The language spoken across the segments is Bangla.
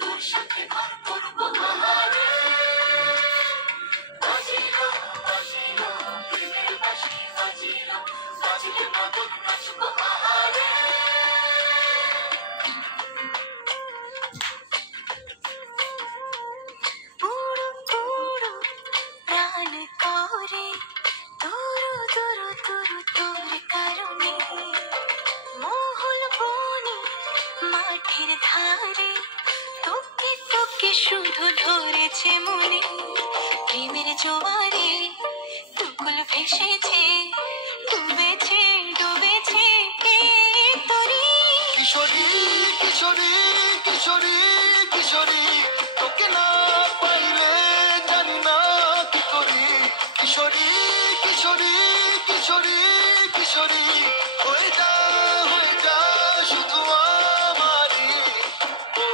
তোর সাথে ঘর করবো আহারে বাজিলো বাজিলো প্রেমের বাঁশি বাজিলো বাজিলে মদন নাচবো আহারে পুরো পুরো প্রাণ করে তোর তোর তোর তোর কারণে মহল বনে মাঠের ধারে তোকে তোকে শুধু ধরেছে মনে প্রেমের জোয়ারে টুকুল ভেসেছে ডুবেছে ডুবেছে তোরে কিশোরী কিশোরী কিশোরী কিশোরী তোকে না পাইলে জানি না কি করি কিশোরী কিশোরী কিশোরী কিশোরী হয়ে যা শুধু আমারি ও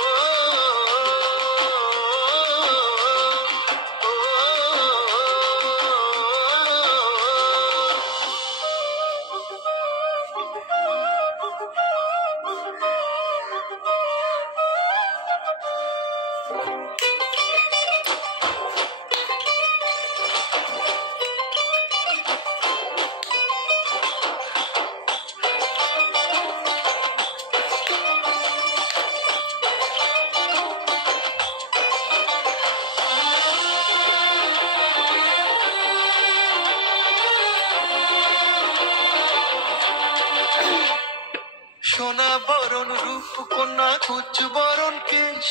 সোনা বরণ রূপ কন্যা কুচ বরণ কেশ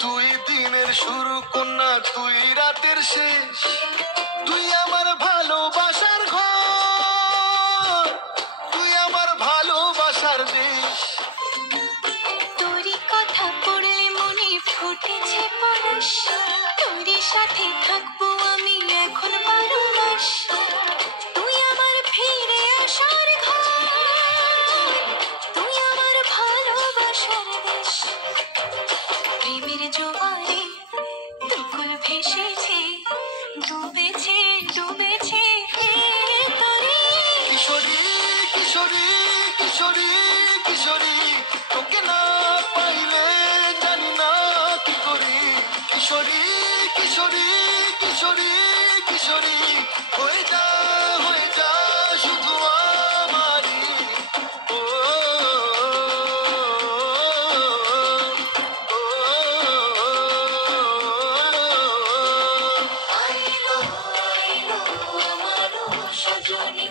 তুই দিনের শুরু কন্যা তুই রাতের শেষ তুই আমার ভালোবাসার ঘর তুই আমার ভালোবাসার দেশ তোরই কথা পড়লে মনে ফুটেছে পরশ তোরই সাথে থাকবো আমি এখন 12 মাস তুই আমার ফিরে আসার ঘর তুই আমার ভালোবাসার দেশ প্রেমের জোয়ারে টুকুল ভেসেছে ডুবেছে ডুবেছে তোরে কিশোরী কিশোরী কিশোরী কিশোরী তোকে না পাইলে জানি না কি করি কিশোরী কিশোরী কিশোরী কিশোরী হয়ে যা শুধু আমারি ও আইলো আইলো আমার সজনী